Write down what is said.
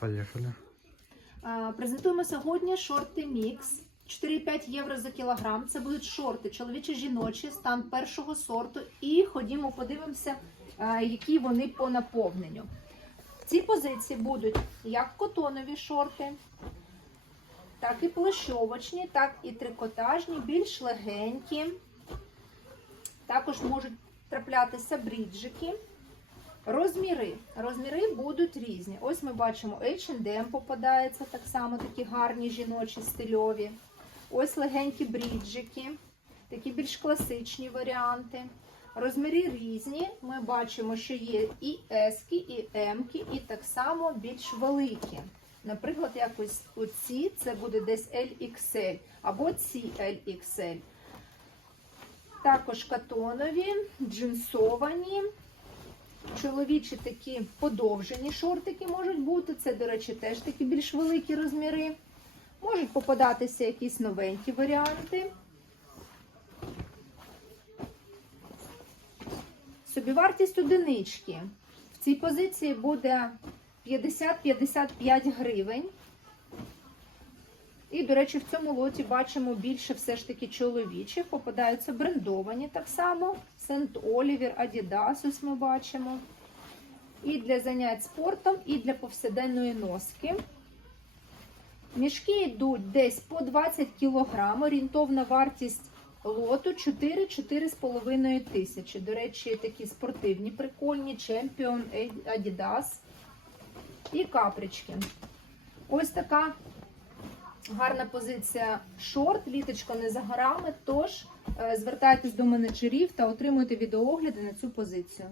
Поїхали. Е, Презентуємо сьогодні шорти мікс. 4,5 євро за кілограм. Це будуть шорти чоловічі жіночі, стан першого сорту. І ходімо, подивимося, які вони по наповненню. В цій позиції будуть як котонові шорти, так і плащовочні, так і трикотажні, більш легенькі. Також можуть траплятися бріджики. Розміри. Розміри будуть різні. Ось ми бачимо H&M попадається так само, такі гарні жіночі стильові. Ось легенькі бріджики, такі більш класичні варіанти. Розміри різні. Ми бачимо, що є і S, і M, і так само більш великі. Наприклад, якось оці це буде десь LXL або ці LXL. Також катонові, джинсовані. Чоловічі такі подовжені шортики можуть бути. Це, до речі, теж такі більш великі розміри. Можуть попадатися якісь новенькі варіанти. Собівартість одинички. В цій позиції буде 50-55 гривень. І, до речі, в цьому лоті бачимо більше все ж таки чоловічих. Попадаються брендовані так само. Сент Олівер, Адідас, ось ми бачимо. І для занять спортом, і для повсякденної носки. Мішки йдуть десь по 20 кг. Орієнтовна вартість лоту 4-4,5 тисячі. До речі, такі спортивні, прикольні, Champion, Adidas і капрички. Ось така гарна позиція шорт, літочко не за горами. Тож е, звертайтесь до менеджерів та отримуйте відеоогляди на цю позицію.